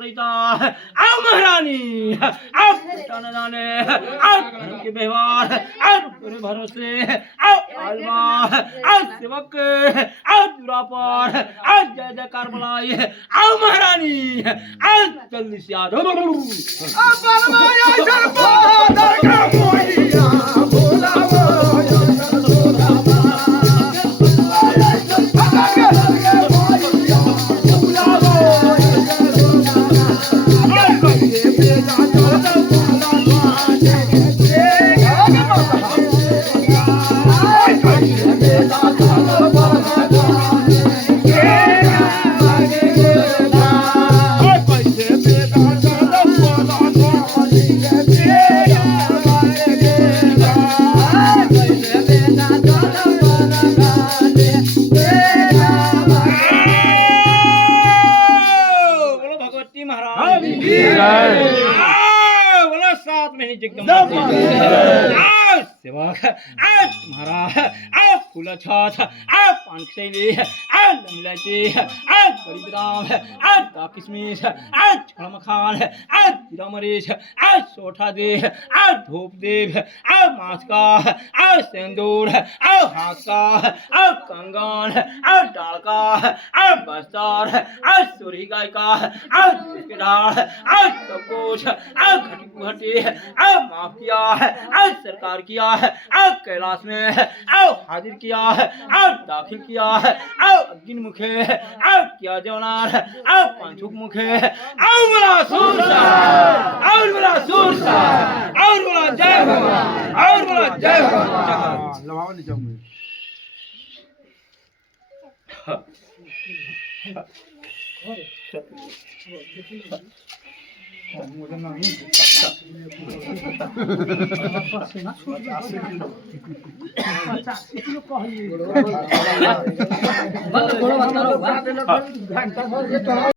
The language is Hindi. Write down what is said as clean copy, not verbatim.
परिता आओ महारानी आओ बेटा न जाने आओ धर्म के व्यवहार आओ तेरे भरोसे आओ आलमा आओ सेवक आओ दुरापार आओ जय जयकार बुलाए आओ महारानी आओ जल्दी से आ जाओ तुम्हारा फूल छाछ पानखैली लंगलाची परिद्राम किशमिश छड़मखान जीरा मरीच सोठा देव धूप देव मांस का सिंदूर हाथ का कंगन डाल का बस्तर सूरी गाय का ढाल सब कुछ घटी घटी माफ किया सरकार किया कैलाश में हाजिर किया दाखिल किया अग्नि मुखे किया जवनार पंचुक मुखे बोला सूरसा और बोला सूरसा और बोला जय भगवान और बोला जय भगवान लवाओ नहीं जाऊंगे